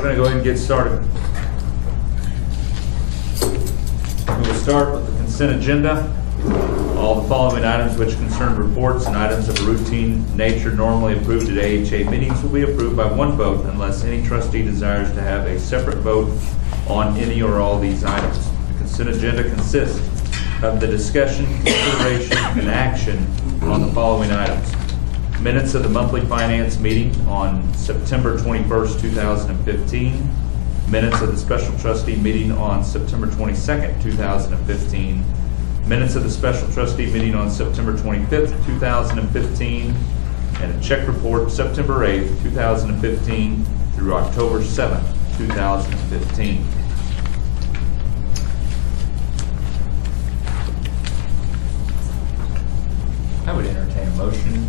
we're going to go ahead and get started. We will start with the consent agenda. All the following items which concern reports and items of a routine nature normally approved at AHA meetings will be approved by one vote unless any trustee desires to have a separate vote on any or all these items. The consent agenda consists of the discussion, consideration, and action on the following items. Minutes of the monthly finance meeting on September 21st, 2015. Minutes of the special trustee meeting on September 22nd, 2015. Minutes of the special trustee meeting on September 25th, 2015. And a check report September 8th, 2015 through October 7th, 2015. I would entertain a motion.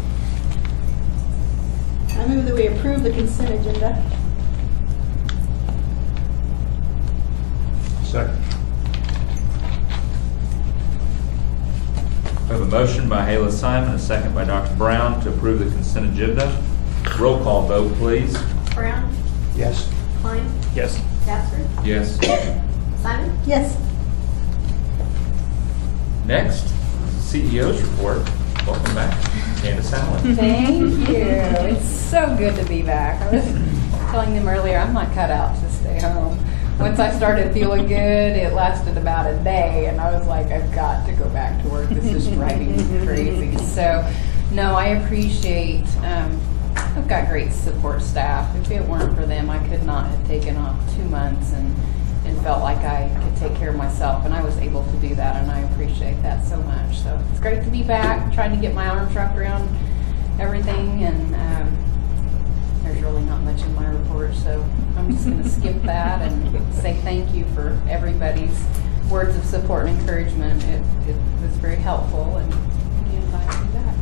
I move that we approve the consent agenda. Second. We have a motion by Hayla Simon, a second by Dr. Brown to approve the consent agenda. Roll call vote, please. Brown? Yes. Klein? Yes. Jasper? Yes. Simon? Yes. Next, CEO's report. Welcome back, Candace Allen. Thank you. It's so good to be back. I was telling them earlier, I'm not cut out to stay home. Once I started feeling good, it lasted about a day, and I was like, I've got to go back to work. This is driving me crazy. So, no, I appreciate, I've got great support staff. If it weren't for them, I could not have taken off 2 months and felt like I could take care of myself, and I was able to do that, and I appreciate that so much. So it's great to be back, trying to get my arms wrapped around everything, and there's really not much in my report, so I'm just going to skip that and say thank you for everybody's words of support and encouragement. It was very helpful, and again, glad to be back.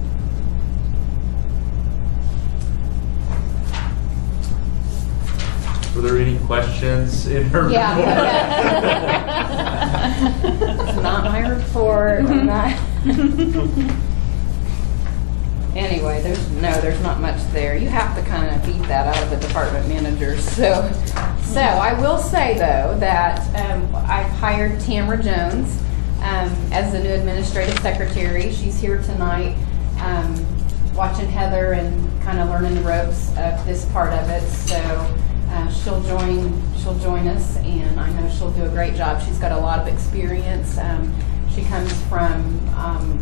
Were there any questions in her report? It's not my report. I'm not. Anyway, there's not much there. You have to kind of beat that out of the department managers. So I will say though that I've hired Tamara Jones as the new administrative secretary. She's here tonight, watching Heather and kind of learning the ropes of this part of it. So. She'll join us, and I know she'll do a great job. She's got a lot of experience. She comes from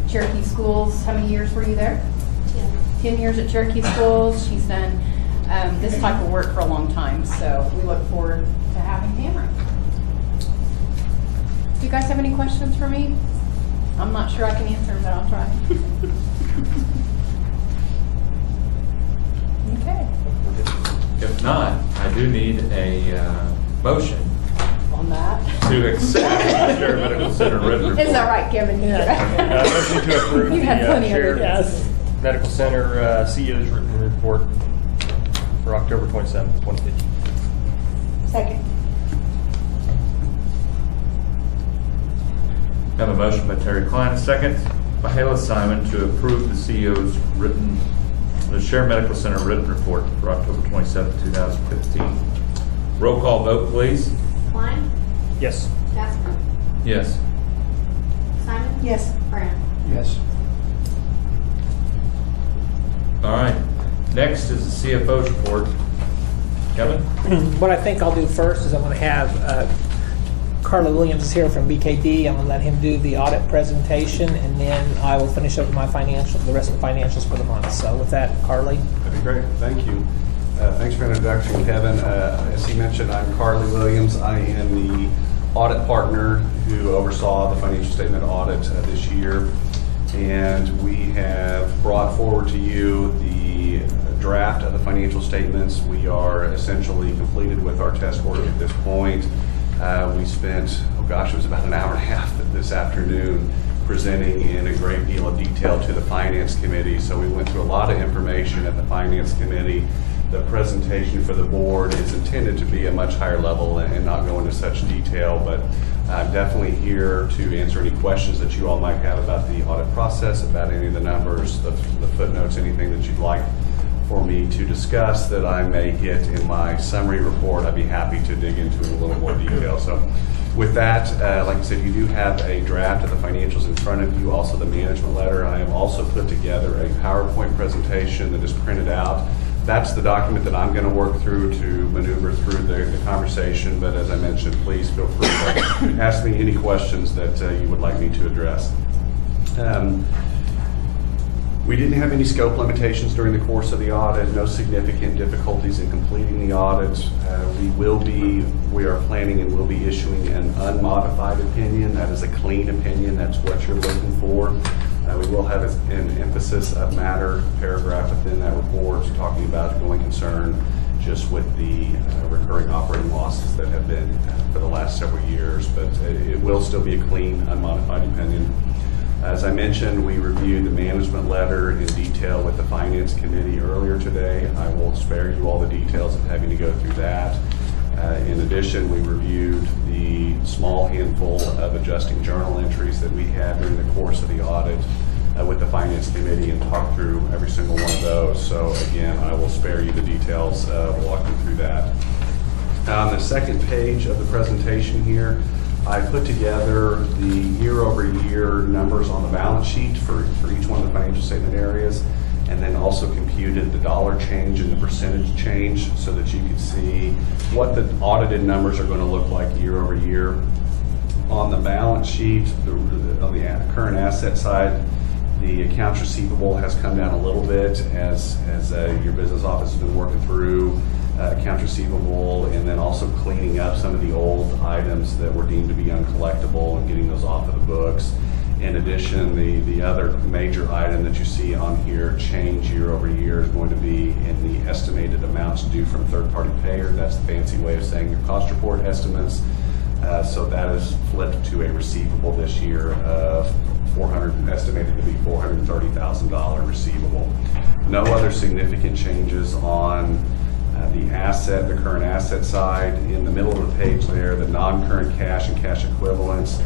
Cherokee Schools. How many years were you there? 10 years at Cherokee Schools. She's done this type of work for a long time, so we look forward to having Tamara. Do you guys have any questions for me? I'm not sure I can answer them, but I'll try. Okay. If not, I do need a motion On that. to accept the Shared Medical Center written report. It's all right, Kevin. Motion to approve You've had plenty the of Shared it. Medical Center CEO's written report for October 27th, 2015. Second. I have a motion by Terry Klein, a second by Hayla Simon to approve the CEO's the Shared Medical Center written report for October 27th, 2015. Roll call vote, please. Klein? Yes. Jasper? Yes. Simon? Yes. Brown? Yes. All right. Next is the CFO's report. Kevin? What I think I'll do first is I'm going to have Carla Williams is here from BKD. I'm going to let him do the audit presentation, and then I will finish up with my the rest of the financials for the month. So with that, Carly. That'd be great. Thank you. Thanks for the introduction, Kevin. As he mentioned, I'm Carly Williams. I am the audit partner who oversaw the financial statement audit this year. And we have brought forward to you the draft of the financial statements. We are essentially completed with our test work at this point. We spent, it was about an hour and a half this afternoon presenting in a great deal of detail to the Finance Committee. So we went through a lot of information at the Finance Committee. The presentation for the board is intended to be a much higher level and not go into such detail, but I'm definitely here to answer any questions that you all might have about the audit process, about any of the numbers, the footnotes, anything that you'd like for me to discuss that I may hit in my summary report, I'd be happy to dig into in a little more detail. So with that, like I said, you do have a draft of the financials in front of you, also the management letter. I have also put together a PowerPoint presentation that is printed out. That's the document that I'm going to work through to maneuver through the conversation, but as I mentioned, please feel free to ask me any questions that you would like me to address. We didn't have any scope limitations during the course of the audit, no significant difficulties in completing the audit. We are planning and will be issuing an unmodified opinion. That is a clean opinion, that's what you're looking for. We will have an emphasis of matter paragraph within that report talking about going concern just with the recurring operating losses that have been for the last several years, but it will still be a clean, unmodified opinion. As I mentioned, we reviewed the management letter in detail with the Finance Committee earlier today. I will spare you all the details of having to go through that. In addition, we reviewed the small handful of adjusting journal entries that we had during the course of the audit with the Finance Committee and talked through every single one of those. So again, I will spare you the details of walking through that. On the second page of the presentation here, I put together the year-over-year numbers on the balance sheet for each one of the financial statement areas, and then also computed the dollar change and the percentage change so that you can see what the audited numbers are going to look like year over year. On the balance sheet, on the current asset side, the accounts receivable has come down a little bit as your business office has been working through accounts receivable, and then also cleaning up some of the old items that were deemed to be uncollectible and getting those off of the books. In addition, the other major item that you see on here, change year over year, is going to be in the estimated amounts due from third-party payer. That's the fancy way of saying your cost report estimates. So that is flipped to a receivable this year of estimated to be $430,000 receivable. No other significant changes on the current asset side. In the middle of the page there, the non-current cash and cash equivalents.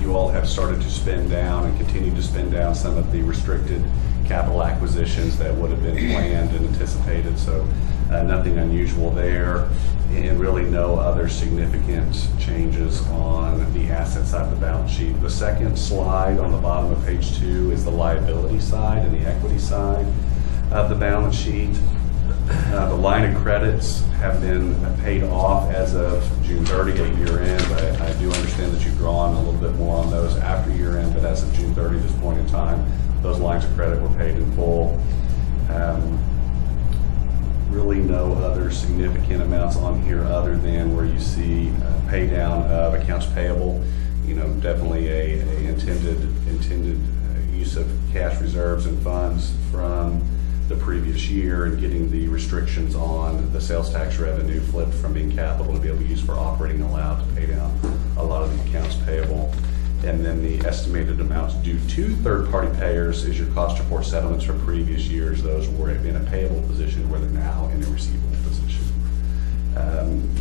You all have started to spend down and continue to spend down some of the restricted capital acquisitions that would have been planned and anticipated, so nothing unusual there, and really no other significant changes on the asset side of the balance sheet. The second slide on the bottom of page 2 is the liability side and the equity side of the balance sheet. The line of credits have been paid off as of June 30 at year end. I do understand that you've drawn a little bit more on those after year end, but as of June 30 at this point in time, those lines of credit were paid in full. Really no other significant amounts on here other than where you see pay down of accounts payable. Definitely a intended use of cash reserves and funds from the previous year, and getting the restrictions on the sales tax revenue flipped from being capital to be able to use for operating allowed to pay down a lot of the accounts payable. And then the estimated amounts due to third-party payers is your cost report settlements from previous years. Those were in a payable position where they're now in a receivable position.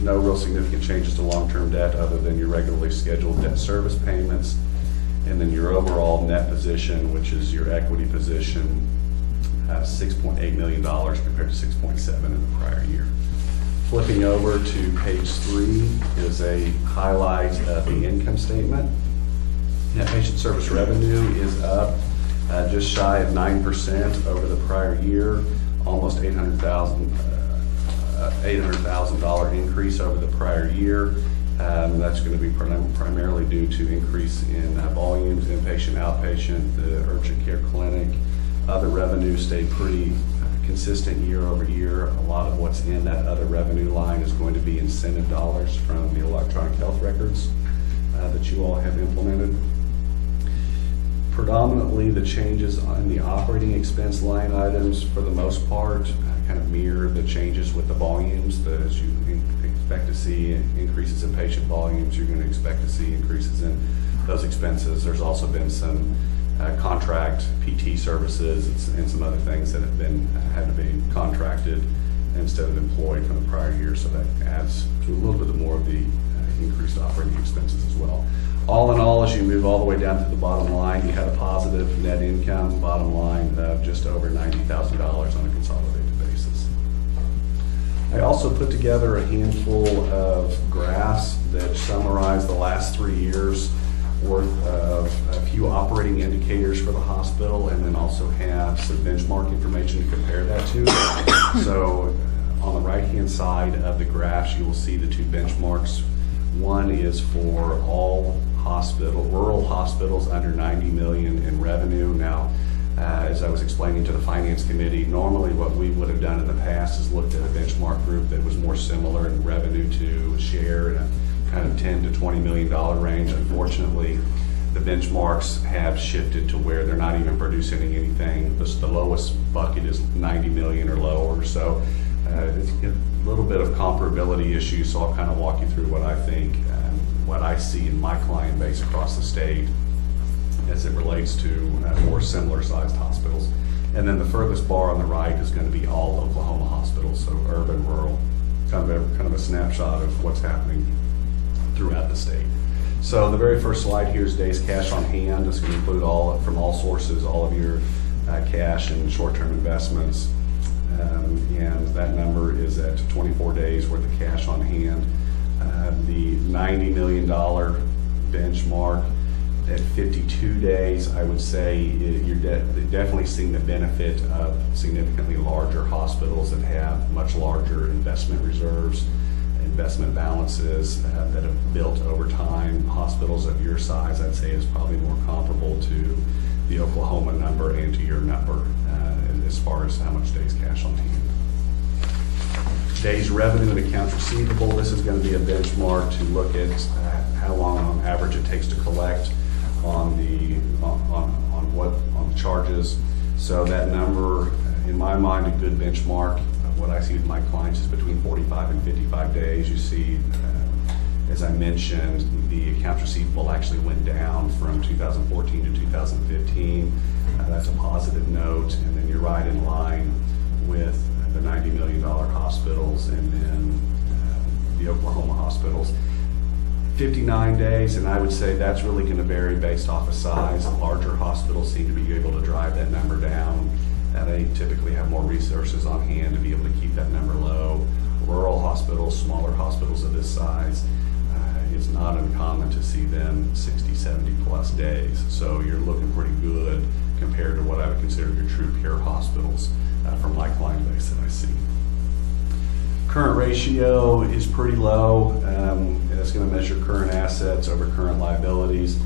No real significant changes to long-term debt other than your regularly scheduled debt service payments. And then your overall net position, which is your equity position, $6.8 million compared to $6.7 in the prior year. Flipping over to page 3 is a highlight of the income statement. Net patient service revenue is up just shy of 9% over the prior year, almost $800,000 increase over the prior year. That's going to be primarily due to increase in volumes, inpatient, outpatient, the urgent care clinic. Other revenue stayed pretty consistent year over year. A lot of what's in that other revenue line is going to be incentive dollars from the electronic health records that you all have implemented. Predominantly, the changes on the operating expense line items, for the most part, kind of mirror the changes with the volumes. As you expect to see increases in patient volumes, you're going to expect to see increases in those expenses. There's also been some contract PT services and some other things that have had to be contracted instead of employed from the prior year, so that adds to a little bit more of the increased operating expenses as well. All in all, as you move all the way down to the bottom line, you had a positive net income bottom line of just over $90,000 on a consolidated basis. I also put together a handful of graphs that summarize the last 3 years worth of a few operating indicators for the hospital, and then also have some benchmark information to compare that to. So on the right-hand side of the graphs, you will see the two benchmarks. One is for all rural hospitals under 90 million in revenue. Now, as I was explaining to the Finance Committee, normally what we would have done in the past is looked at a benchmark group that was more similar in revenue to share in a kind of $10 to $20 million range. Unfortunately, the benchmarks have shifted to where they're not even producing anything. The lowest bucket is 90 million or lower. So it's a little bit of comparability issues. So I'll kind of walk you through what I think and what I see in my client base across the state as it relates to more similar sized hospitals. And then the furthest bar on the right is going to be all Oklahoma hospitals, so urban, rural, kind of a snapshot of what's happening throughout the state. So the very first slide here is days cash on hand. This can include from all sources, all of your cash and short-term investments. And that number is at 24 days worth of cash on hand. The $90 million benchmark at 52 days, I would say you're definitely seeing the benefit of significantly larger hospitals that have much larger investment reserves, investment balances that have built over time. Hospitals of your size, I'd say, is probably more comparable to the Oklahoma number and to your number as far as how much days cash on hand. Days revenue and accounts receivable. This is going to be a benchmark to look at how long on average it takes to collect on the charges. So that number, in my mind, a good benchmark. What I see with my clients is between 45 and 55 days. You see, as I mentioned, the accounts receivable actually went down from 2014 to 2015. That's a positive note, and then you're right in line with the $90 million hospitals and then the Oklahoma hospitals. 59 days, and I would say that's really going to vary based off of size. Larger hospitals seem to be able to drive that number down. They typically have more resources on hand to be able to keep that number low. Rural hospitals, smaller hospitals of this size, it's not uncommon to see them 60, 70 plus days. So you're looking pretty good compared to what I would consider your true peer hospitals from my client base that I see. Current ratio is pretty low. It's going to measure current assets over current liabilities.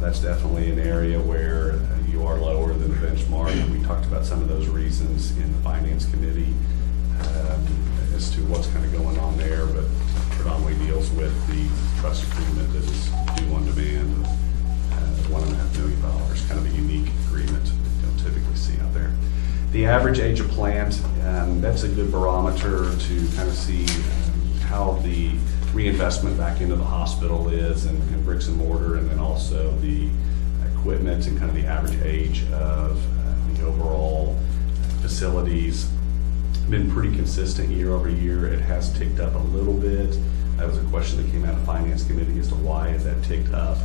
That's definitely an area where you are lower than the benchmark. We talked about some of those reasons in the Finance Committee as to what's kind of going on there, but predominantly deals with the trust agreement that is due on demand of $1.5 million, kind of a unique agreement that you don't typically see out there. The average age of plant, that's a good barometer to kind of see how the reinvestment back into the hospital is and bricks and mortar, and then also the equipment and kind of the average age of the overall facilities. Been pretty consistent year over year. It has ticked up a little bit. That was a question that came out of Finance Committee as to why is that ticked up,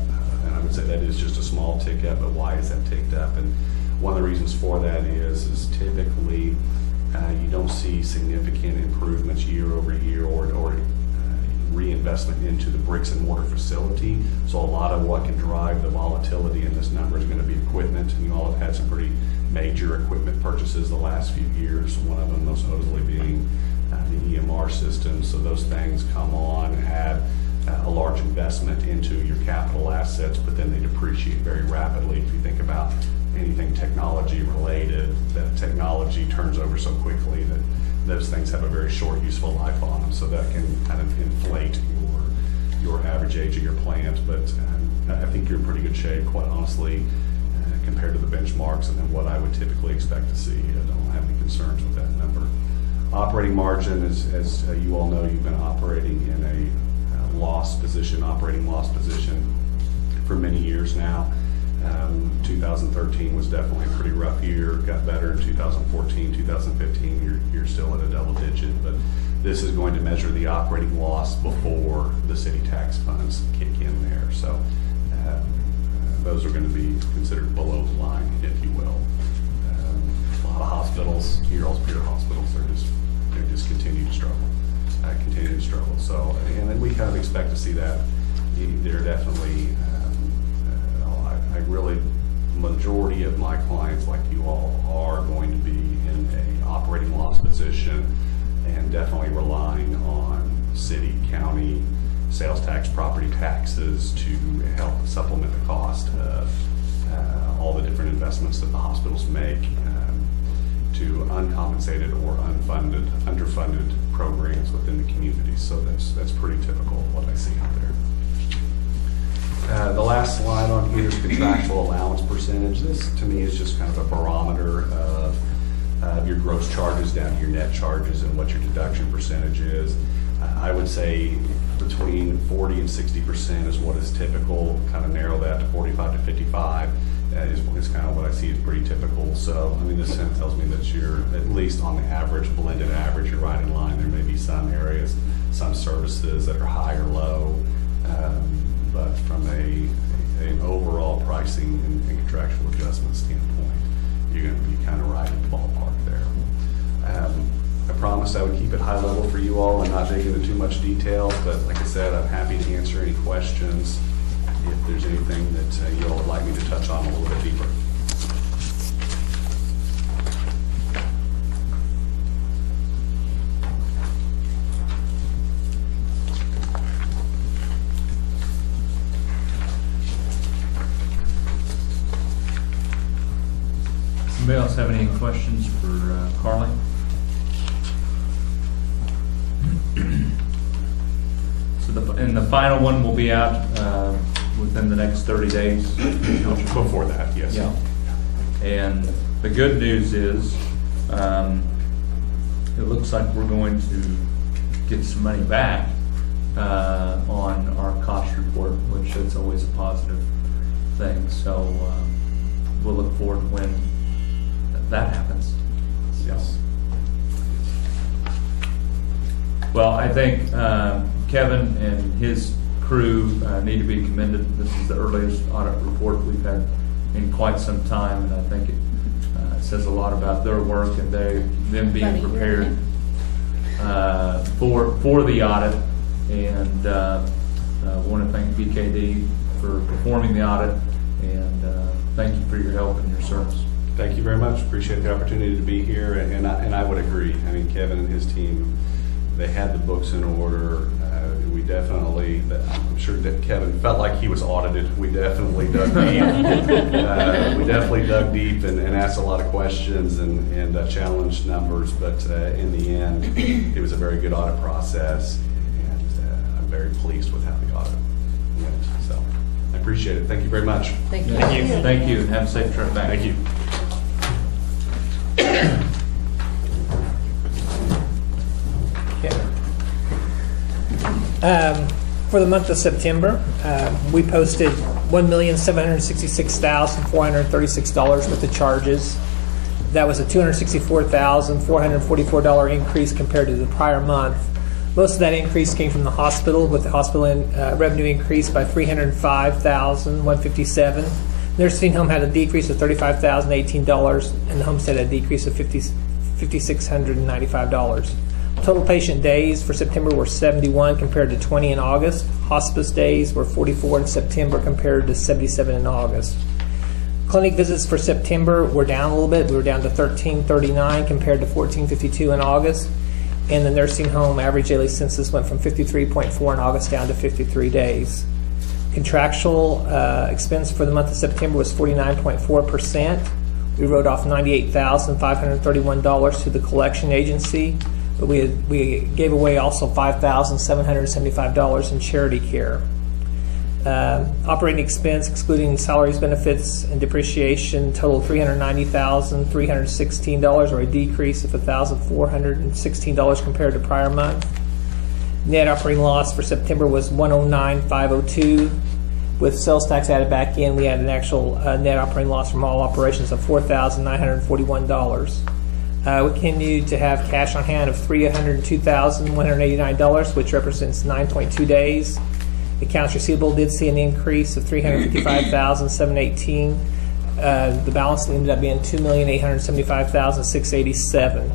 and I would say that is just a small tick up, but why is that ticked up? And one of the reasons for that is typically you don't see significant improvements year over year or reinvestment into the bricks and mortar facility. So a lot of what can drive the volatility in this number is going to be equipment. You all have had some pretty major equipment purchases the last few years, one of them most notably being the EMR system. So those things come on and add a large investment into your capital assets, but then they depreciate very rapidly. If you think about anything technology related, that technology turns over so quickly that those things have a very short useful life on them. So that can kind of inflate your average age of your plant. But I think you're in pretty good shape, quite honestly, compared to the benchmarks and then what I would typically expect to see. I don't have any concerns with that number. Operating margin, as you all know, you've been operating in a operating loss position for many years now. 2013 was definitely a pretty rough year. Got better in 2014, 2015. You're still at a double digit, but this is going to measure the operating loss before the city tax funds kick in there. So those are going to be considered below the line, if you will. A lot of hospitals, Heroes, Peer hospitals, they just continue to struggle. So, and then we kind of expect to see that. They're definitely, I really, majority of my clients, like you all, are going to be in a operating loss position and definitely relying on city, county, sales tax, property taxes to help supplement the cost of all the different investments that the hospitals make to uncompensated or underfunded programs within the community. So that's pretty typical of what I see out there. The last slide on here is contractual allowance percentage. This to me is just kind of a barometer of your gross charges down to your net charges and what your deduction percentage is. I would say between 40 and 60% is what is typical. Kind of narrow that to 45 to 55 is kind of what I see as pretty typical. So I mean, this tells me that you're at least on the average, blended average, you're right in line. There may be some areas, some services that are high or low, but from an overall pricing and contractual adjustment standpoint, you're going to be kind of right in the ballpark there. I promised I would keep it high level for you all and not dig into too much detail, but like I said, I'm happy to answer any questions if there's anything that you all would like me to touch on a little bit deeper. Anybody else have any questions for Carly? So the final one will be out within the next 30 days. Before that, yes. Yeah. And the good news is, it looks like we're going to get some money back on our cost report, which is always a positive thing. So we'll look forward to when that happens. Yes. Well, I think Kevin and his crew need to be commended. This is the earliest audit report we've had in quite some time, and I think it says a lot about their work and them being prepared for the audit. And I want to thank BKD for performing the audit, and thank you for your help and your service. Thank you very much. Appreciate the opportunity to be here, and I would agree. I mean, Kevin and his team, they had the books in order. We definitely, I'm sure that Kevin felt like he was audited. We definitely dug deep. and asked a lot of questions and challenged numbers, but in the end, it was a very good audit process, and I'm very pleased with how the audit went. So I appreciate it. Thank you very much. Thank you. Thank you. Thank you, and have a safe trip back. Thank you. For the month of September, we posted $1,766,436 worth of charges. That was a $264,444 increase compared to the prior month. Most of that increase came from the hospital, with the hospital revenue increased by $305,157. Nursing home had a decrease of $35,018, and the homestead had a decrease of $5,695. Total patient days for September were 71 compared to 20 in August. Hospice days were 44 in September compared to 77 in August. Clinic visits for September were down a little bit. We were down to 1339 compared to 1452 in August. And the nursing home average daily census went from 53.4 in August down to 53 days. Contractual expense for the month of September was 49.4%. We wrote off $98,531 to the collection agency. But we gave away also $5,775 in charity care. Operating expense, excluding salaries, benefits, and depreciation, totaled $390,316, or a decrease of $1,416 compared to prior month. Net operating loss for September was $109,502. With sales tax added back in, we had an actual net operating loss from all operations of $4,941. We continue to have cash on hand of $302,189, which represents 9.2 days. Accounts receivable did see an increase of $355,718. The balance ended up being $2,875,687.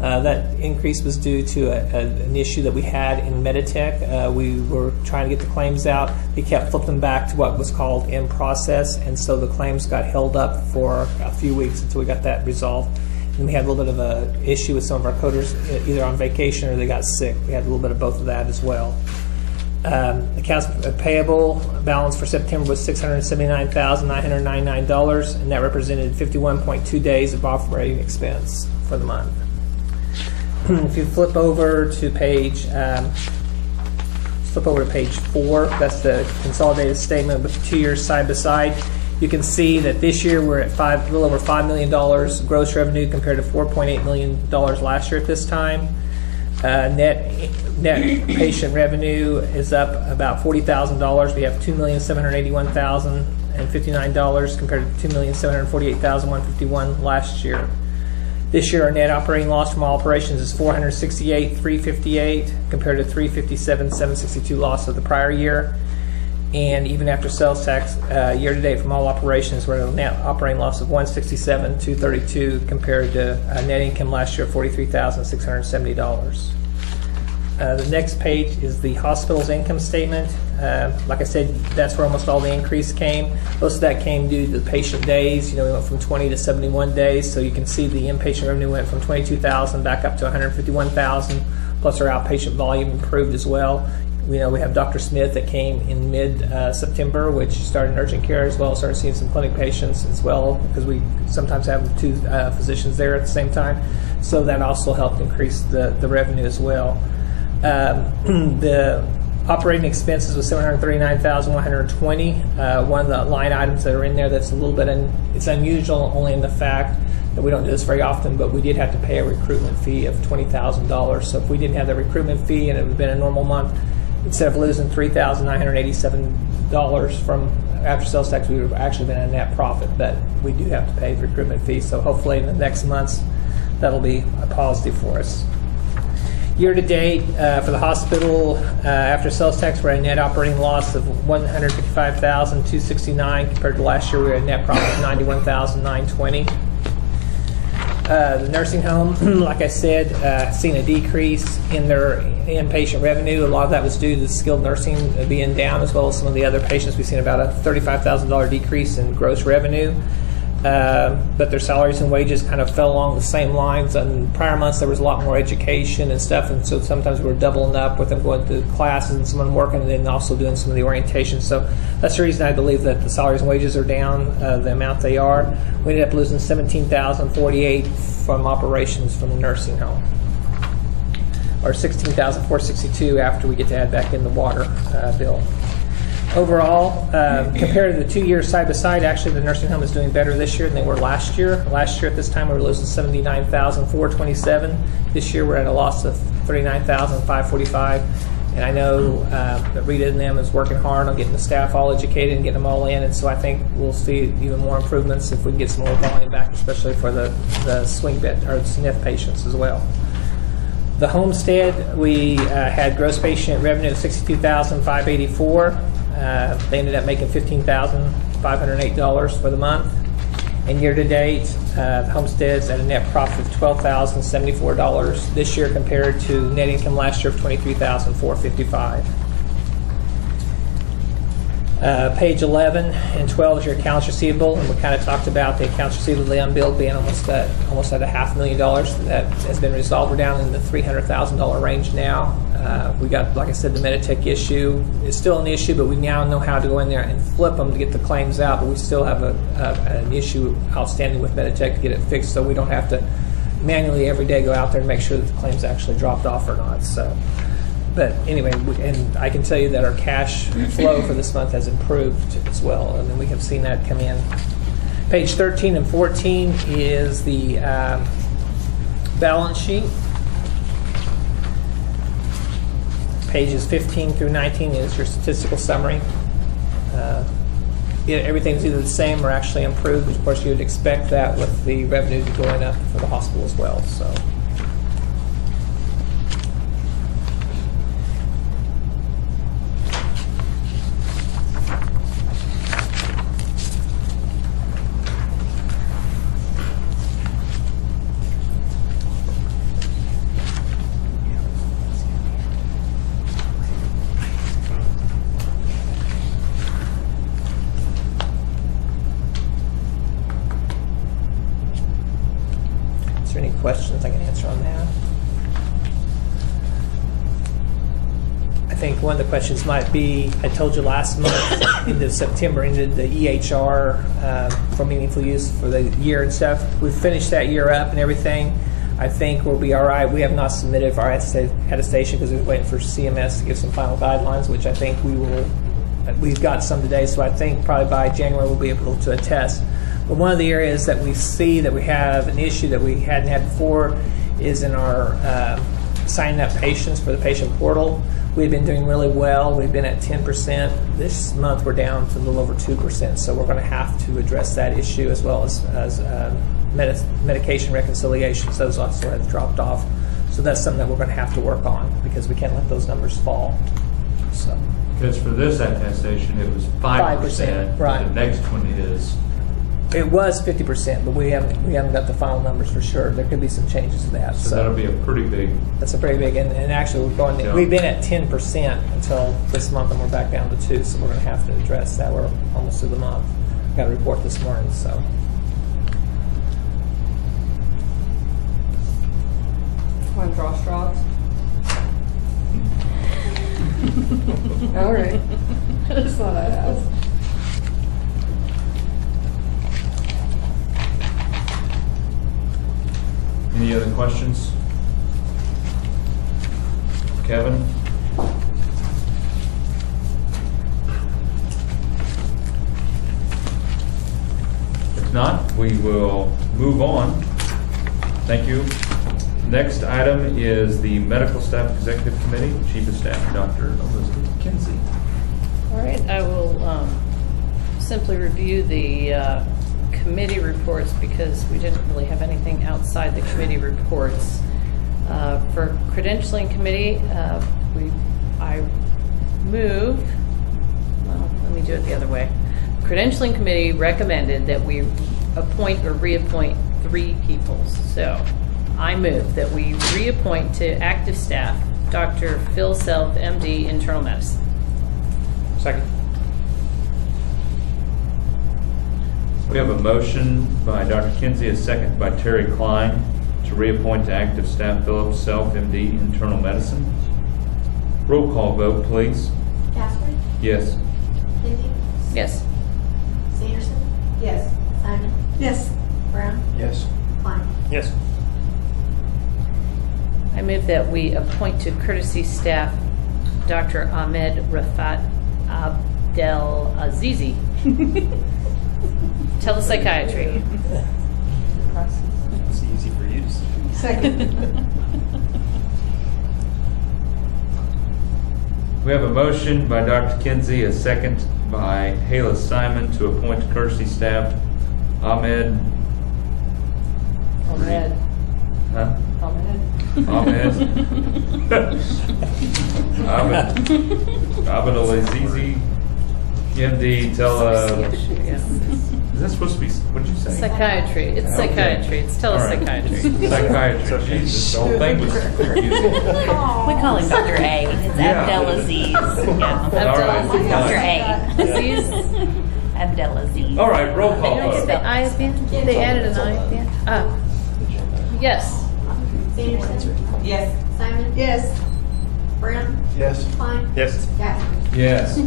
That increase was due to an issue that we had in Meditech. We were trying to get the claims out. They kept flipping back to what was called in process, and so the claims got held up for a few weeks until we got that resolved. And we had a little bit of an issue with some of our coders, either on vacation or they got sick. We had a little bit of both of that as well. Accounts payable balance for September was $679,999, and that represented 51.2 days of operating expense for the month. If you flip over to page 4, that's the consolidated statement with 2 years side by side. You can see that this year we're at a little over $5 million gross revenue compared to $4.8 million last year at this time. Net patient revenue is up about $40,000. We have $2,781,059 compared to $2,748,151 last year. This year, our net operating loss from all operations is $468,358 compared to $357,762 loss of the prior year. And even after sales tax, year to date from all operations, we're at a net operating loss of $167,232 compared to a net income last year of $43,670. The next page is the hospital's income statement. Like I said, that's where almost all the increase came. Most of that came due to the patient days. We went from 20 to 71 days, so you can see the inpatient revenue went from 22,000 back up to 151,000, plus our outpatient volume improved as well. We have Dr. Smith that came in mid-September, which started in urgent care as well, started seeing some clinic patients as well, because we sometimes have 2 physicians there at the same time. So that also helped increase the revenue as well. The operating expenses was $739,120. One of the line items that are in there that's a little bit, it's unusual only in the fact that we don't do this very often, but we did have to pay a recruitment fee of $20,000. So if we didn't have the recruitment fee and it would have been a normal month, instead of losing $3,987 from after sales tax, we would have actually been a net profit, but we do have to pay the recruitment fee. So hopefully in the next months, that'll be a positive for us. Year to date, for the hospital, after sales tax, we're at a net operating loss of $155,269 compared to last year. We were at a net profit of $91,920. The nursing home, like I said, seen a decrease in their inpatient revenue. A lot of that was due to the skilled nursing being down, as well as some of the other patients. We've seen about a $35,000 decrease in gross revenue. But their salaries and wages kind of fell along the same lines. In prior months, there was a lot more education and stuff, and so sometimes we were doubling up with them going to classes and someone working, and then also doing some of the orientation. So that's the reason I believe that the salaries and wages are down the amount they are. We ended up losing $17,048 from operations from the nursing home, or $16,462 after we get to add back in the water bill. Overall, compared to the 2 years side by side, actually the nursing home is doing better this year than they were last year. Last year at this time we were losing $79,427. This year we're at a loss of $39,545. And I know that Rita and them is working hard on getting the staff all educated and getting them all in. And so I think we'll see even more improvements if we can get some more volume back, especially for the swing bed or the SNF patients as well. The homestead, we had gross patient revenue of $62,584. They ended up making $15,508 for the month. And year to date, the homestead's at a net profit of $12,074 this year compared to net income last year of $23,455. Page 11 and 12 is your accounts receivable, and we kind of talked about the accounts receivable, the unbilled being almost at $500,000. That has been resolved. We're down in the $300,000 range now. We got, like I said, the Meditech issue is still an issue, but we now know how to go in there and flip them to get the claims out. But we still have an issue outstanding with Meditech to get it fixed, so we don't have to manually every day go out there and make sure that the claims actually dropped off or not. So. But anyway, and I can tell you that our cash flow for this month has improved as well, and then we have seen that come in. Page 13 and 14 is the balance sheet. Pages 15 through 19 is your statistical summary. everything's either the same or actually improved. Of course, you'd expect that with the revenue going up for the hospital as well, so. Is there any questions I can answer on that? I think one of the questions might be, I told you last month, into September, ended the EHR for meaningful use for the year and stuff. We finished that year up and everything. I think we'll be all right. We have not submitted for our attestation because we're waiting for CMS to give some final guidelines, which I think we've got some today, so I think probably by January we'll be able to attest. But one of the areas that we see that we have an issue that we hadn't had before is in our signing up patients for the patient portal. We've been doing really well. We've been at 10%. This month we're down to a little over 2%. So we're going to have to address that issue as well as medication reconciliations. Those also have dropped off. So that's something that we're going to have to work on because we can't let those numbers fall. So. Because for this attestation, it was 5%. Right. The next one is. It was 50%, but we haven't got the final numbers for sure. There could be some changes to that. So that'll be a pretty big. That's a pretty big, and actually we've been at 10% until this month, and we're back down to 2%. So we're going to have to address that. We're almost through the month. Got a report this morning, so. Want to draw straws? All right. I just thought I'd ask. Any other questions? Kevin? If not, we will move on. Thank you. Next item is the Medical Staff Executive Committee, Chief of Staff, Dr. Elizabeth Kinsey. All right, I will simply review the committee reports because we didn't really have anything outside the committee reports. For credentialing committee, I move, well, let me do it the other way. Credentialing committee recommended that we appoint or reappoint 3 people. So I move that we reappoint to active staff Dr. Phil Self, MD, Internal Medicine. Second. We have a motion by Dr. Kinsey, a second by Terry Klein, to reappoint to active staff Philip Self, MD, Internal Medicine. Roll call vote, please. Casper? Yes. Kinsey? Yes. Sanderson? Yes. Simon? Yes. Brown? Yes. Klein? Yes. I move that we appoint to courtesy staff Dr. Ahmed Rafat Abdel Azizi, telepsychiatry. It's easy for you to see. Second. We have a motion by Dr. Kinsey, a second by Hayla Simon, to appoint to courtesy staff Ahmed. Ahmed. Huh? Ahmed. Ahmed. Ahmed Al-Azizi, MD, Yeah. is that supposed to be, what did you say? Psychiatry. It's Okay. psychiatry. It's telepsychiatry. Psychiatry, Jesus, the whole thing was confusing. We call him Dr. A. It's Yeah. Abdelaziz. Yeah. All right. Dr. A. Aziz. Abdelaziz. All right, roll call Did I get vote. the I at the end? They added an I at the end? Yes. Sanderson? Yes. Simon? Yes. Brown? Yes. Klein? Yes. Casper? Yes.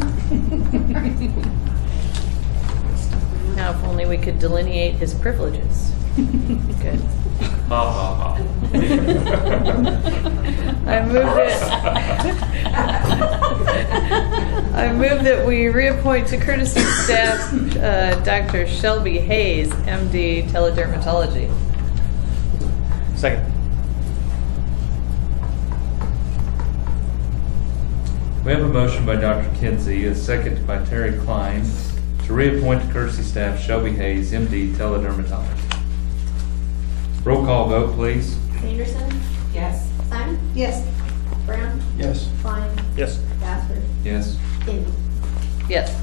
Now, if only we could delineate his privileges. Good. Ha ha ha. I move that we reappoint to courtesy staff Dr. Shelby Hayes, MD, teledermatology. Second. We have a motion by Dr. Kinsey, a second by Terry Klein, to reappoint to courtesy staff Shelby Hayes, MD, teledermatology. Roll call vote, please. Sanderson? Yes. Simon? Yes. Brown? Yes. Klein? Yes. Bassford? Yes. Kinsey? Yes.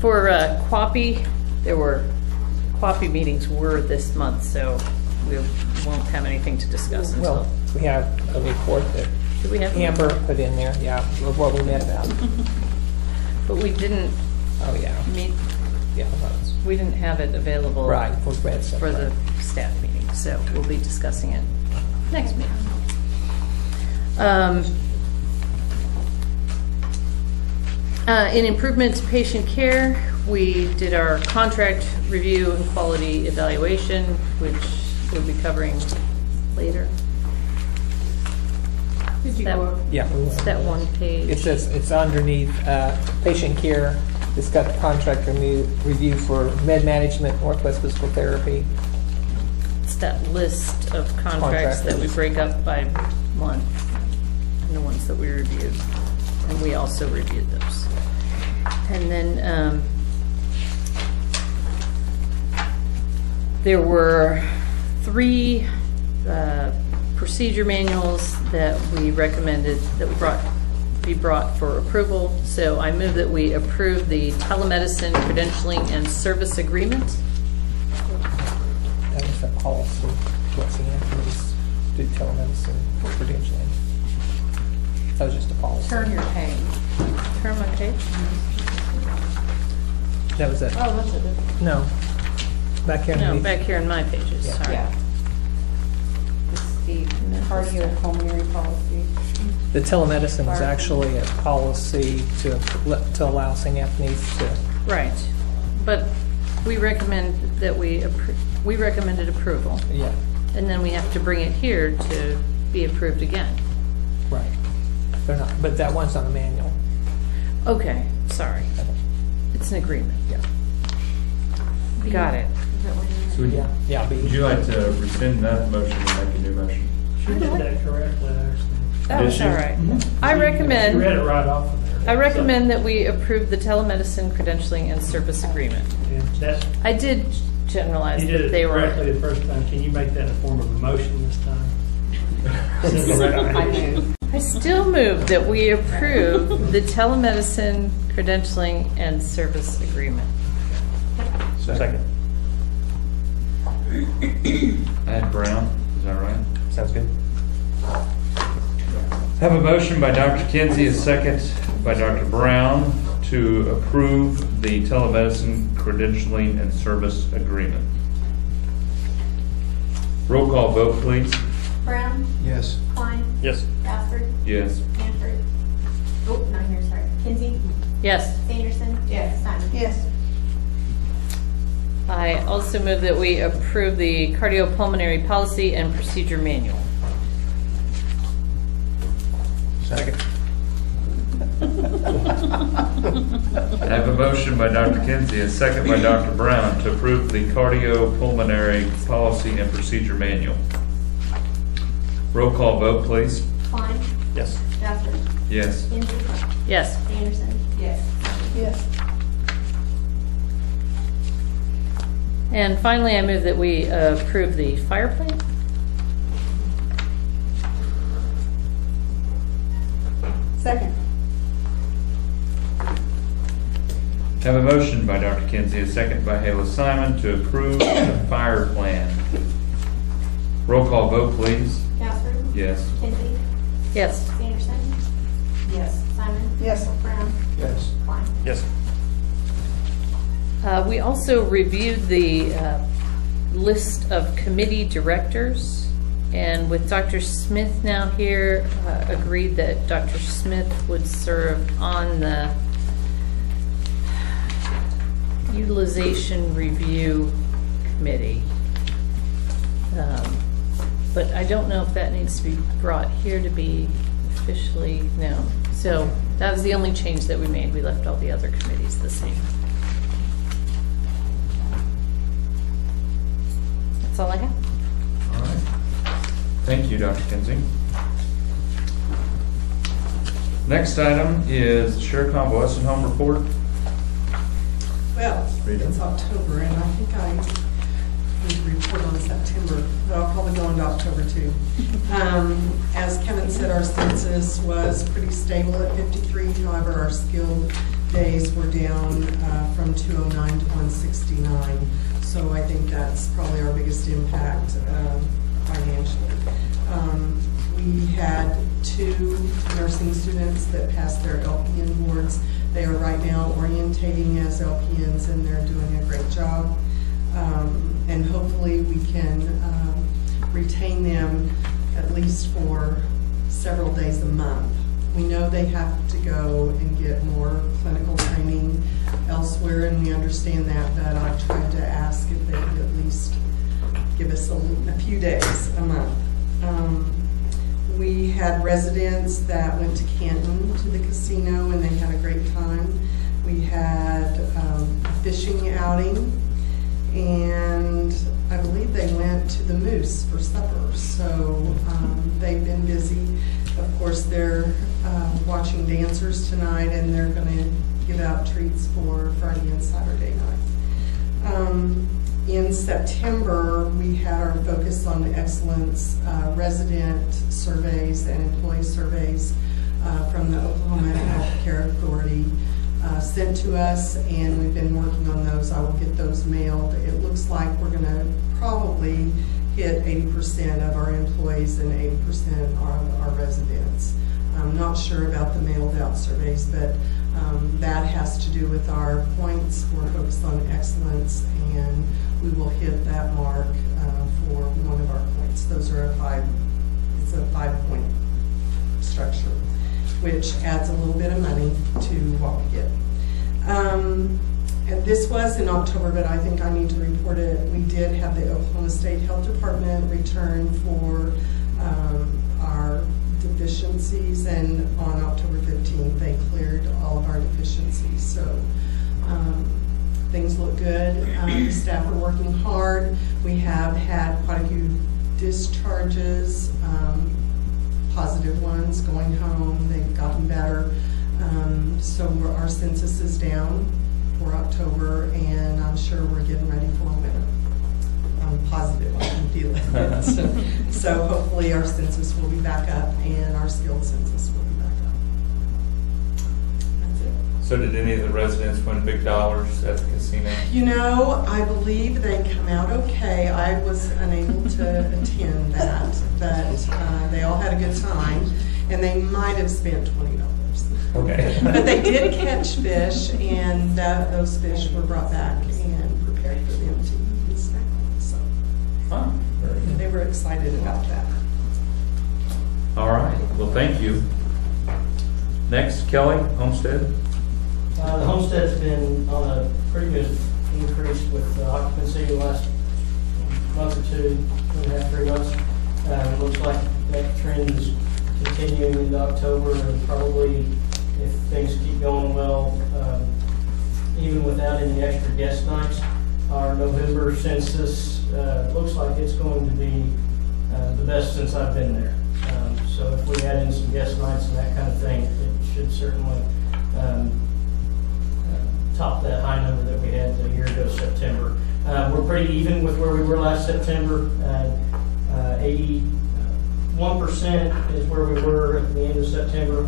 For QAPI, QAPI meetings were this month, so we won't have anything to discuss until. Well, we have a report that Do we have? Amber put in there, yeah, of what we met about. But we didn't Oh, yeah, meet, yeah. that's- we didn't have it available. Right, for Brad stuff, For the right. staff meeting, so we'll be discussing it next meeting. In improvement to patient care, we did our contract review and quality evaluation, which we'll be covering later. Did you That- go over? Yeah. we It's will. that one page. It says, it's underneath patient care. It's got the contract review for med management, Northwest Physical Therapy. It's that list of contracts that we Contractors. break up by month, and the ones that we reviewed, and we also reviewed those. And then, there were 3 procedure manuals that we recommended, that be brought for approval. So I move that we approve the telemedicine credentialing and service agreement. That was the policy, what's the Anthony's do telemedicine credentialing. That was just a policy. Turn your page. Turn my page. That was it. Oh, that's a different. No. Back here. No, underneath. back here in my pages, Yeah. sorry. Yeah. It's the cardiopulmonary policy. The telemedicine was Sorry. actually a policy to allow St. Anthony's to, Right, but we recommend that we recommended approval, yeah, and then we have to bring it here to be approved again. right. They're not, but that one's not a manual. Okay, sorry, it's an agreement. Yeah. Got it. So would Yeah, yeah. would you like to rescind that motion and make a new motion? She did that correctly, actually. That Did was she? all right. I You read recommend, it right off of there. I recommend that we approve the telemedicine credentialing and service agreement. And that's, I did generalize you did that it they were. correctly the first time. Can you make that in the form of a motion this time? Send it right I on. knew. I still move that we approve the telemedicine credentialing and service agreement. Second. Add Brown, is that right? Sounds good. Have a motion by Dr. Kinsey, a second by Dr. Brown to approve the telemedicine credentialing and service agreement. Roll call vote, please. Brown? Yes. Klein? Yes. Bassford? Yes. Hanford? Oh, not here, sorry. Kinsey? Yes. Sanderson? Yes. Simon? Yes. I also move that we approve the cardiopulmonary policy and procedure manual. Second. I have a motion by Dr. Kinsey, a second by Dr. Brown to approve the cardiopulmonary policy and procedure manual. Roll call vote, please. Klein? Yes. Bassford? Yes. Kinsey? Yes. Sanderson? Yes. Yes. And finally, I move that we approve the fire plan. Second. Have a motion by Dr. Kinsey, a second by Hayla Simon to approve the fire plan. Roll call vote, please. Bassford? Yes. Kinsey? Yes. Sanderson? Yes. Simon? Yes. Brown? Yes. Klein? Yes. We also reviewed the list of committee directors, and with Dr. Smith now here, agreed that Dr. Smith would serve on the utilization review committee. But I don't know if that needs to be brought here to be officially known. So that was the only change that we made. We left all the other committees the same. That's all I have. All right. Thank you, Dr. Kinsey. Next item is Sheriff Convalescent Home Report. Well, Rita? it's October, and I think I need to report on September, but I'll probably go into October too. As Kevin said, our census was pretty stable at 53. However, our skilled days were down from 209 to 169. So I think that's probably our biggest impact financially. We had 2 nursing students that passed their LPN boards. They are right now orientating as LPNs, and they're doing a great job. And hopefully we can retain them at least for several days a month. We know they have to go and get more clinical training elsewhere, and we understand that, but I've tried to ask if they could at least give us a few days a month. We had residents that went to Canton to the casino, and they had a great time. We had a fishing outing, and I believe they went to the Moose for supper. So they've been busy. Of course, they're watching dancers tonight, and they're going to give out treats for Friday and Saturday night. In September, we had our focus on excellence resident surveys and employee surveys from the Oklahoma Health Care Authority sent to us, and we've been working on those. I will get those mailed. It looks like we're going to probably hit 80% of our employees and 80% of our residents. I'm not sure about the mailed out surveys, but that has to do with our points. We're focused on excellence, and we will hit that mark for one of our points. Those are it's a 5-point structure, which adds a little bit of money to what we get. And this was in October, but I think I need to report it. We did have the Oklahoma State Health Department return for our deficiencies, and on October 15th, they cleared all of our deficiencies. So things look good. The staff are working hard. We have had quite a few discharges, positive ones going home. They've gotten better. So our census is down for October, and I'm sure we're getting ready for winter. I'm positive, I can feel it. So hopefully our census will be back up, and our skilled census will be back up. That's it. So did any of the residents win big dollars at the casino? You know, I believe they come out okay. I was unable to attend that, but they all had a good time, and they might have spent $20. Okay. But they did catch fish, and those fish were brought back and prepared for them to eat and snack on. So Oh, very good. they were excited about that. All right, well, thank you. Next, Kelly, Homestead. The homestead's been on a pretty good increase with occupancy the last month or 2.5, 3 months. It looks like that trend is continuing into October, and probably, if things keep going well, even without any extra guest nights, our November census looks like it's going to be the best since I've been there. So if we add in some guest nights and that kind of thing, it should certainly top that high number that we had a year ago, September. We're pretty even with where we were last September. 81% is where we were at the end of September.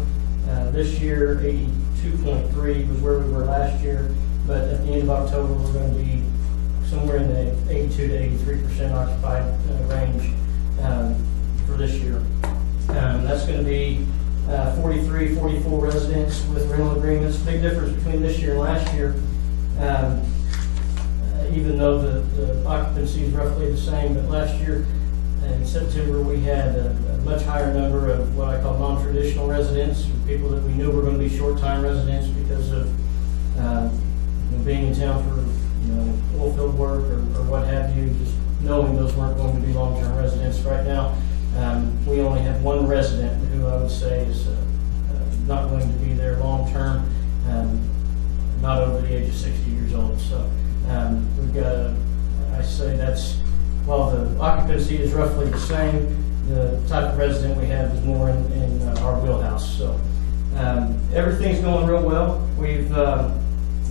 This year, 82.3 was where we were last year. But at the end of October, we're going to be somewhere in the 82 to 83% occupied range for this year. That's going to be 43, 44 residents with rental agreements. Big difference between this year and last year. Even though the occupancy is roughly the same, but last year in September we had a much higher number of what I call non-traditional residents, people that we knew were going to be short-time residents because of being in town for oil field work or what have you, just knowing those weren't going to be long-term residents. Right now, we only have one resident who I would say is not going to be there long-term, not over the age of 60 years old. So we've got, I say that's, while the occupancy is roughly the same, the type of resident we have is more in our wheelhouse. So Everything's going real well.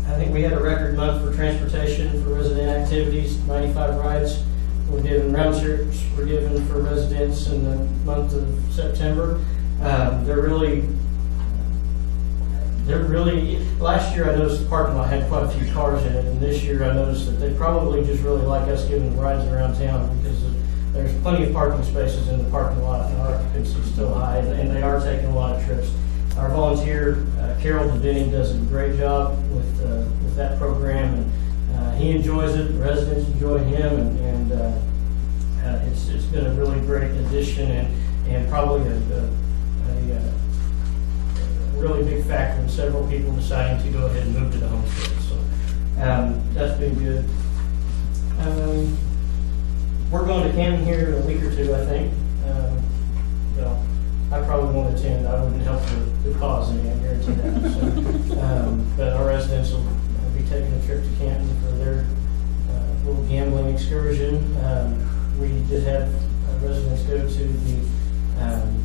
I think we had a record month for transportation for resident activities, 95 rides. We're given round trips were given for residents in the month of September. They're really, last year I noticed the parking lot had quite a few cars in it, and this year I noticed that they probably just really like us giving them rides around town because there's plenty of parking spaces in the parking lot and our occupancy is still high, and they are taking a lot of trips. Our volunteer, Carol Deviney, does a great job with that program, and he enjoys it, the residents enjoy him, and it's been a really great addition and probably a really big factor in several people deciding to go ahead and move to the homestead. So that's been good. We're going to Canton here in a week or two, I think. Well, I probably won't attend. I wouldn't help the cause any, I guarantee that. So, but our residents will be taking a trip to Canton for their little gambling excursion. We did have residents go to the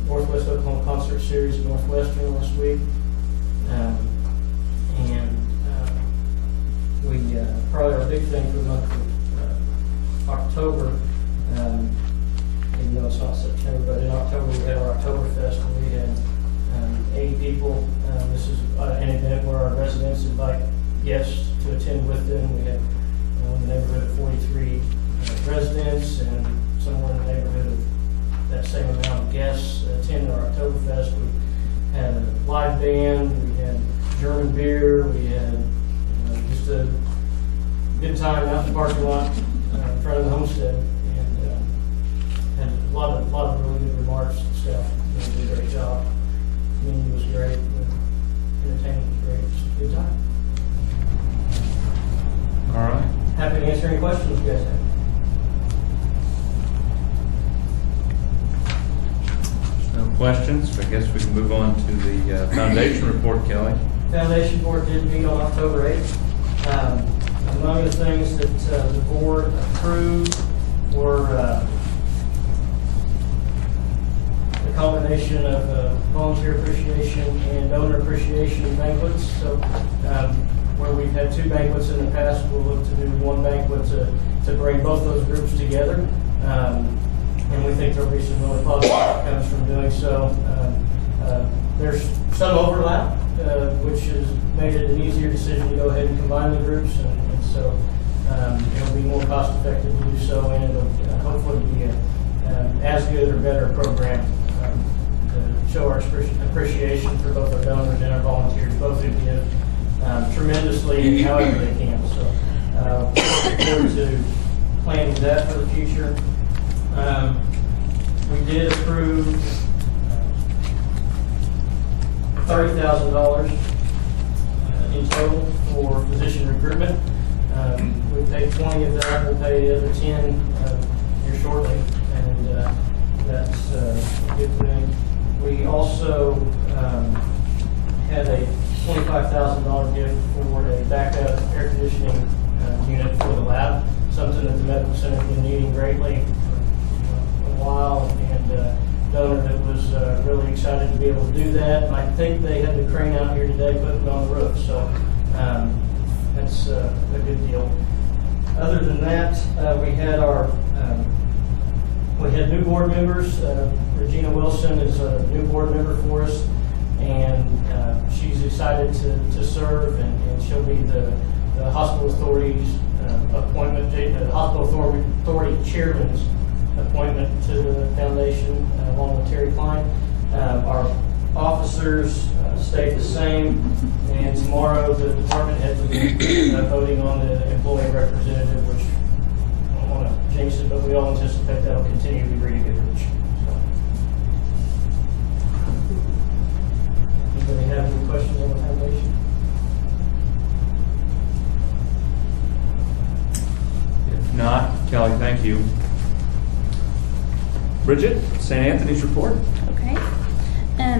Northwest Oklahoma Concert Series at Northwestern last week. We probably our big thing for the month of October, even though it's not September, but in October we had our Oktoberfest where we had 80 people. This is an event where our residents invite guests to attend with them. We had in the neighborhood of 43 residents and somewhere in the neighborhood of that same amount of guests attend our Oktoberfest. We had a live band, we had German beer, we had just a good time out in the parking lot in front of the homestead, and had a lot of really good remarks and stuff. They did a great job. The menu was great, the entertainment was great, just a good time. All right. Happy to answer any questions you guys have. No questions. I guess we can move on to the foundation report, Kelly. Foundation Board did meet on October 8th. Among the things that the board approved were a combination of volunteer appreciation and donor appreciation banquets. So where we've had 2 banquets in the past, we'll look to do 1 banquet to bring both those groups together. And we think there'll be some really positive outcomes from doing so. There's some overlap, which has made it an easier decision to go ahead and combine the groups, and so it'll be more cost effective to do so, and it'll hopefully be as good or better program to show our appreciation for both our donors and our volunteers, both who give tremendously however they can. So looking forward to planning that for the future. We did approve $30,000 in total for physician recruitment. We paid 20 of that. We'll pay the other 10 here shortly, and that's a good thing. We also had a $25,000 gift for a backup air conditioning unit for the lab, something that the medical center has been needing greatly for a while, and donor that was really excited to be able to do that. And I think they had the crane out here today putting it on the roof, so that's a good deal. Other than that, we had new board members. Regina Wilson is a new board member for us, and she's excited to serve, and she'll be the hospital authority's appointment, the hospital authority chairman's appointment to the foundation, along with Terry Klein. Our officers stayed the same, and tomorrow the department heads will be voting on the employee representative, which I don't want to jinx it, but we all anticipate that'll continue to be Grady Goodrich. So. Anybody have any questions on the foundation? If not, Kelly, thank you. Bridget, St. Anthony's report. Okay.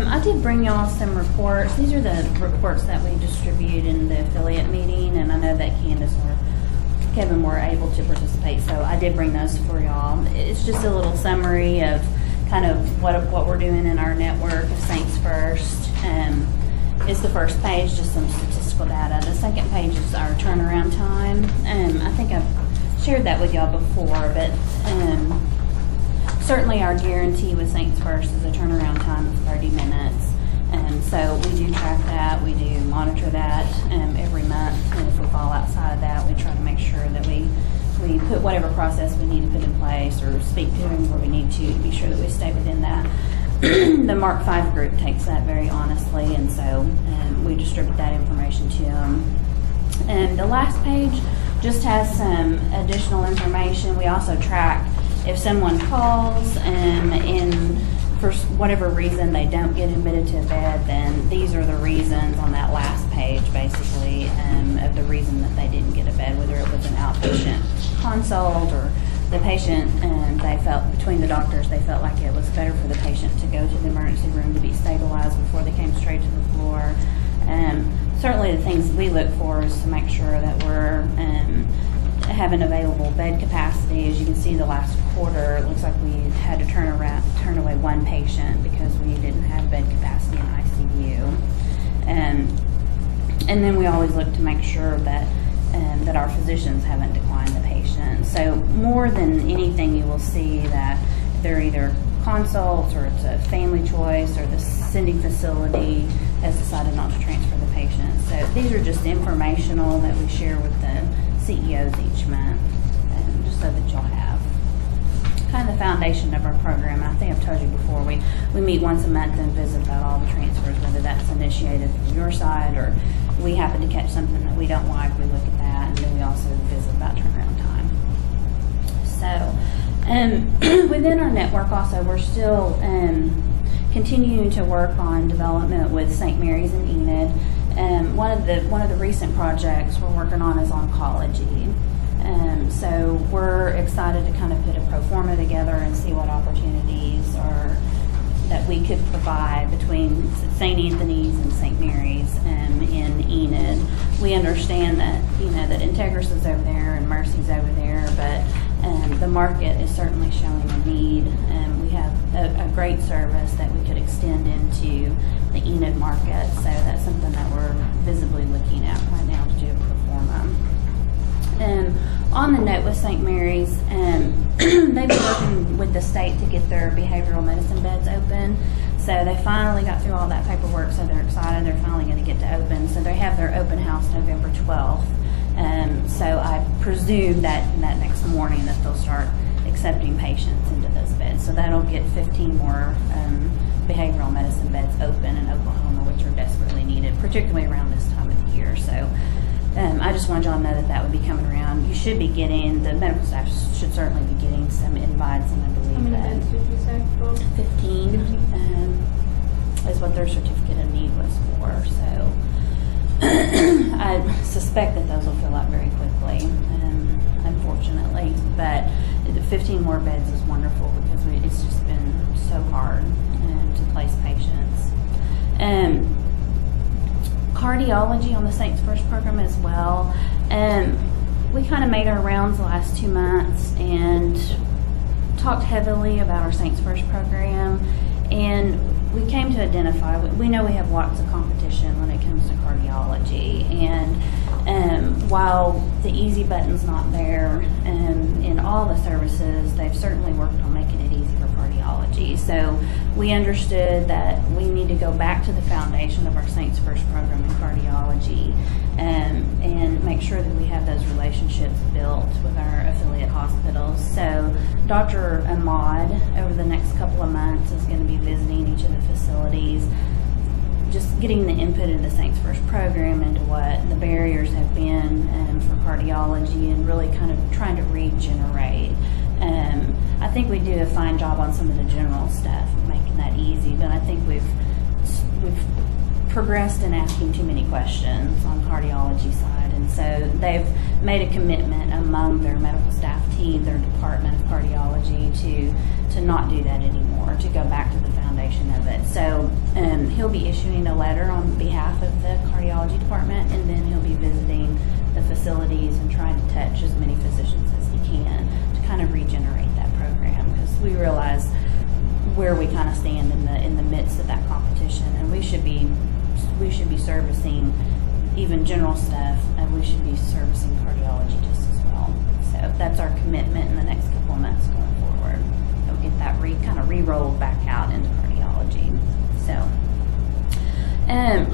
I did bring y'all some reports. These are the reports that we distributed in the affiliate meeting, and I know that Candace or Kevin were able to participate, so I did bring those for y'all. It's just a little summary of kind of what we're doing in our network of Saints First. is the first page, just some statistical data. The second page is our turnaround time. I think I've shared that with y'all before, but certainly our guarantee with Saints First is a turnaround time of 30 minutes. So we do track that, we do monitor that every month, and if we fall outside of that, we try to make sure that we put whatever process we need to put in place or speak to them where we need to be sure that we stay within that. The Mark V group takes that very honestly, and so we distribute that information to them. And the last page just has some additional information. We also track if someone calls and for whatever reason they don't get admitted to a bed, then these are the reasons on that last page, basically, of the reason that they didn't get a bed, whether it was an outpatient consult or the patient, and they felt, between the doctors, they felt like it was better for the patient to go to the emergency room to be stabilized before they came straight to the floor. Certainly the things we look for is to make sure that we're having available bed capacity. As you can see, the last quarter, it looks like we had to turn away one patient because we didn't have bed capacity in ICU. And then we always look to make sure that that our physicians haven't declined the patient. So more than anything, you will see that they're either consults or it's a family choice or the sending facility has decided not to transfer the patient. So these are just informational that we share with the CEOs each month, just so that you'll have kind of the foundation of our program. I think I've told you before, we meet once a month and visit about all the transfers, whether that's initiated from your side or we happen to catch something that we don't like, we look at that, and then we also visit about turnaround time. So within our network also, we're still continuing to work on development with St. Mary's and Enid. One of the recent projects we're working on is oncology. So we're excited to kind of put a pro forma together and see what opportunities are that we could provide between St. Anthony's and St. Mary's in Enid. We understand that, that Integris is over there and Mercy's over there, but the market is certainly showing a need, and we have a great service that we could extend into the Enid market. So that's something that we're visibly looking at right now to do a pro forma. On the note with St. Mary's, they've been working with the state to get their behavioral medicine beds open. So they finally got through all that paperwork, so they're excited they're finally going to get to open. So they have their open house November 12th. So I presume that next morning that they'll start accepting patients into those beds. So that'll get 15 more behavioral medicine beds open in Oklahoma, which are desperately needed, particularly around this time of the year. So I just wanted y'all to know that would be coming around. You should be getting, the medical staff should certainly be getting some invites, and I believe How many that beds did you say? 15 is what their certificate of need was for. So I suspect that those will fill out very quickly, unfortunately. But 15 more beds is wonderful because it's just been so hard to place patients. Cardiology on the Saints First program as well. We kind of made our rounds the last 2 months and talked heavily about our Saints First program, and we came to identify, we know we have lots of competition when it comes to cardiology, and while the easy button's not there in all the services, they've certainly worked on making it easy for cardiology. So we understood that we need to go back to the foundation of our Saints First program in cardiology, and make sure that we have those relationships built with our affiliate hospitals. So Dr. Ahmad, over the next couple of months, is going to be visiting each of the facilities, just getting the input of the Saints First program into what the barriers have been for cardiology, and really kind of trying to regenerate. I think we do a fine job on some of the general stuff, making that easy, but I think we've progressed in asking too many questions on the cardiology side, and so they've made a commitment among their medical staff team, their department of cardiology, to not do that anymore, to go back to the foundation of it. So he'll be issuing a letter on behalf of the cardiology department, and then he'll be visiting the facilities and trying to touch as many physicians as he can to kind of regenerate that program, because we realize where we kind of stand in the midst of that competition, and we should be we should be servicing even general stuff, and we should be servicing cardiology just as well. So that's our commitment in the next couple of months going forward. We'll get that kind of re-rolled back out into cardiology. So,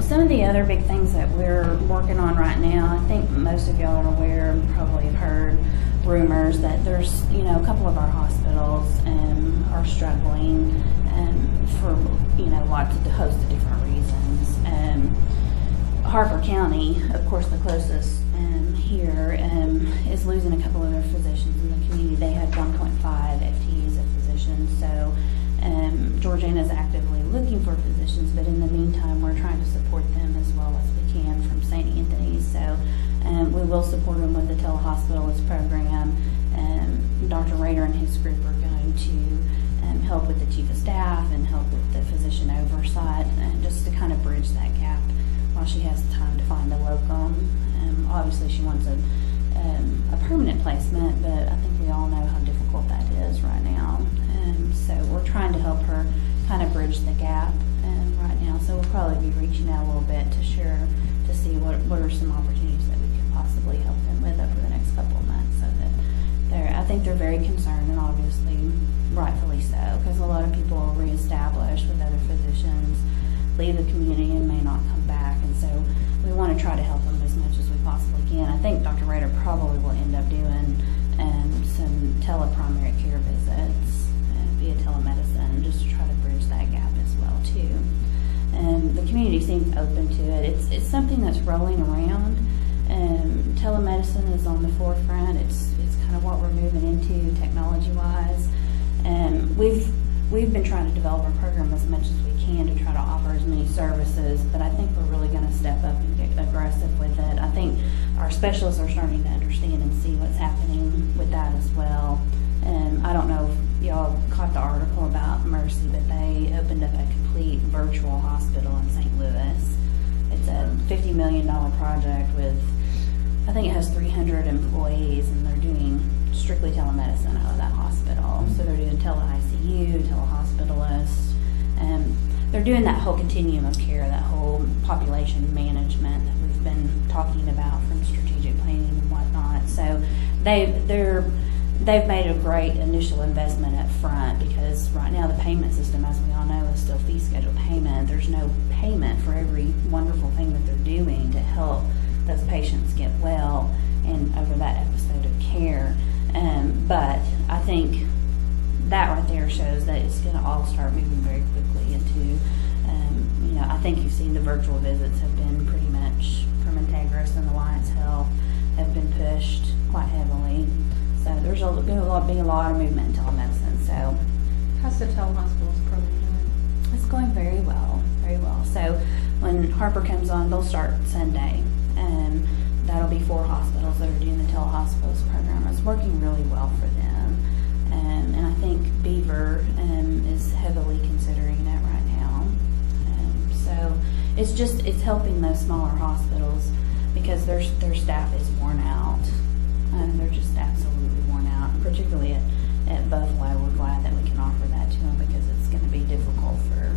some of the other big things that we're working on right now, I think most of y'all are aware and probably have heard rumors that there's, a couple of our hospitals are struggling for, lots of host of different reasons. Harper County, of course, the closest here, is losing a couple of their physicians in the community. They had 1.5 FTEs of physicians, so Georgiana is actively looking for physicians, but in the meantime, we're trying to support them as well as we can from St. Anthony's. So we will support them with the telehospitalist program. Dr. Rader and his group are going to help with the chief of staff and help with the physician oversight, and just to kind of bridge that gap while she has time to find a locum. Obviously, she wants a permanent placement, but I think we all know how difficult that is right now. So we're trying to help her kind of bridge the gap right now. So we'll probably be reaching out a little bit to share, to see what are some opportunities that we could possibly help them with over the next couple of months. So that I think they're very concerned, and obviously rightfully so, because a lot of people are reestablished with other physicians, leave the community and may not come back, and so we want to try to help them as much as we possibly can. I think Dr. Rader probably will end up doing some teleprimary care visits via telemedicine, just to try to bridge that gap as well too. And the community seems open to it. It's something that's rolling around. Telemedicine is on the forefront. It's kind of what we're moving into technology-wise. We've been trying to develop our program as much as we can to try to offer as many services, but I think we're really going to step up and get aggressive with it. I think our specialists are starting to understand and see what's happening with that as well. I don't know if y'all caught the article about Mercy, but they opened up a complete virtual hospital in St. Louis. It's a $50 million project with, I think it has 300 employees, and they're doing strictly telemedicine out of that hospital. So they're doing tele-ICU, tele-hospitalists, and they're doing that whole continuum of care, that whole population management that we've been talking about from strategic planning and whatnot. So they've made a great initial investment up front, because right now the payment system, as we all know, is still fee schedule payment. There's no payment for every wonderful thing that they're doing to help those patients get well and over that episode of care. But I think that right there shows that it's going to all start moving very quickly into, I think you've seen the virtual visits have been pretty much from Integris and Alliance Health have been pushed quite heavily. So there's been a lot of movement in telemedicine. So How's the telehospitals program doing? it's going very well, very well. So when Harper comes on, they'll start Sunday, and that'll be 4 hospitals that are doing the telehospitals program. It's working really well for them, and I think Beaver is heavily considering it right now. So it's helping those smaller hospitals, because their staff is worn out. They're just absolutely worn out, particularly at Buffalo. We're glad that we can offer that to them, because it's going to be difficult for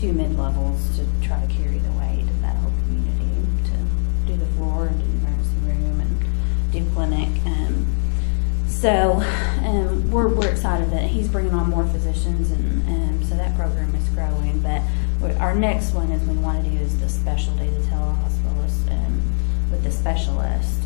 2 mid-levels to try to carry the weight of that whole community, to do the floor and do the emergency room and do clinic. So we're excited that he's bringing on more physicians, and so that program is growing. But our next one is we want to do is the specialty, the telehospitalist with the specialist.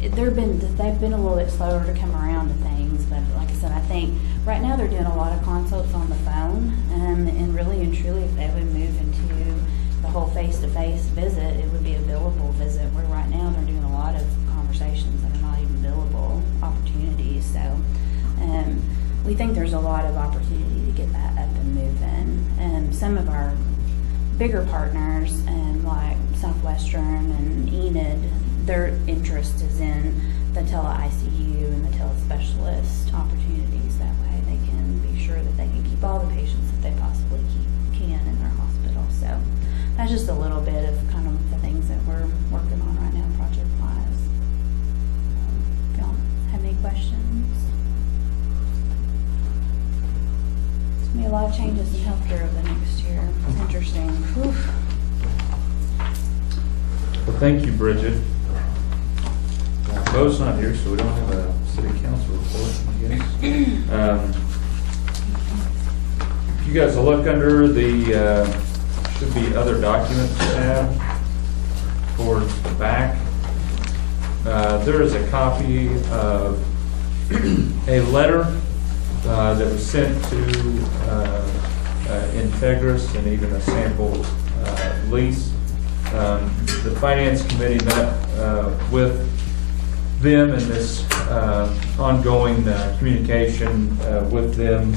They've been a little bit slower to come around to things, but like I said, I think right now they're doing a lot of consults on the phone, and really and truly, if they would move into the whole face-to-face visit, it would be a billable visit, where right now they're doing a lot of conversations that are not even billable opportunities. So we think there's a lot of opportunity to get that up and moving. And some of our bigger partners, like Southwestern and Enid, their interest is in the tele-ICU and the tele-specialist opportunities. That way they can be sure that they can keep all the patients that they possibly can in their hospital. So that's just a little bit of kind of the things that we're working on right now, project-wise. If y'all have any questions? There's going to be a lot of changes in healthcare over the next year. It's interesting. Whew. Well, thank you, Bridget. Bo's not here, so we don't have a city council report, I guess. If you guys will look under the, should be other documents tab towards the back. There is a copy of a letter that was sent to Integris and even a sample lease. The Finance Committee met with them in this ongoing communication with them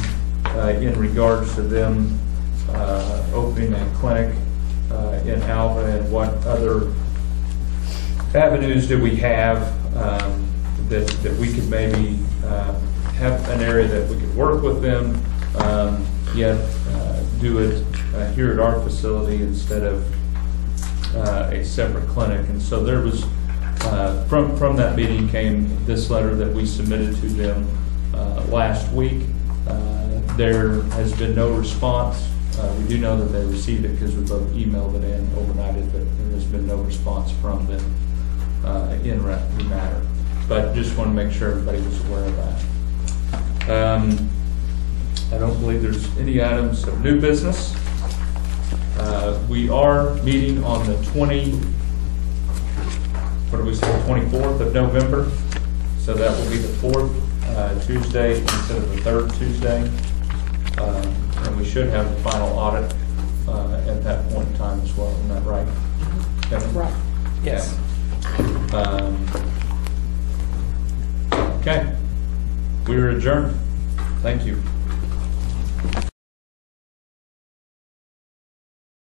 in regards to them opening a clinic in Alva, and what other avenues do we have that we could maybe have an area that we could work with them, yet do it here at our facility instead of a separate clinic. And so there was, from that meeting came this letter that we submitted to them last week. There has been no response. We do know that they received it because we both emailed it in overnighted, but there has been no response from them in the matter. But just want to make sure everybody was aware of that. I don't believe there's any items of new business. We are meeting on the 24th of November. So that will be the fourth Tuesday instead of the third Tuesday. And we should have the final audit at that point in time as well. Isn't that right, Kevin? Right. Yes. Okay. We are adjourned. Thank you.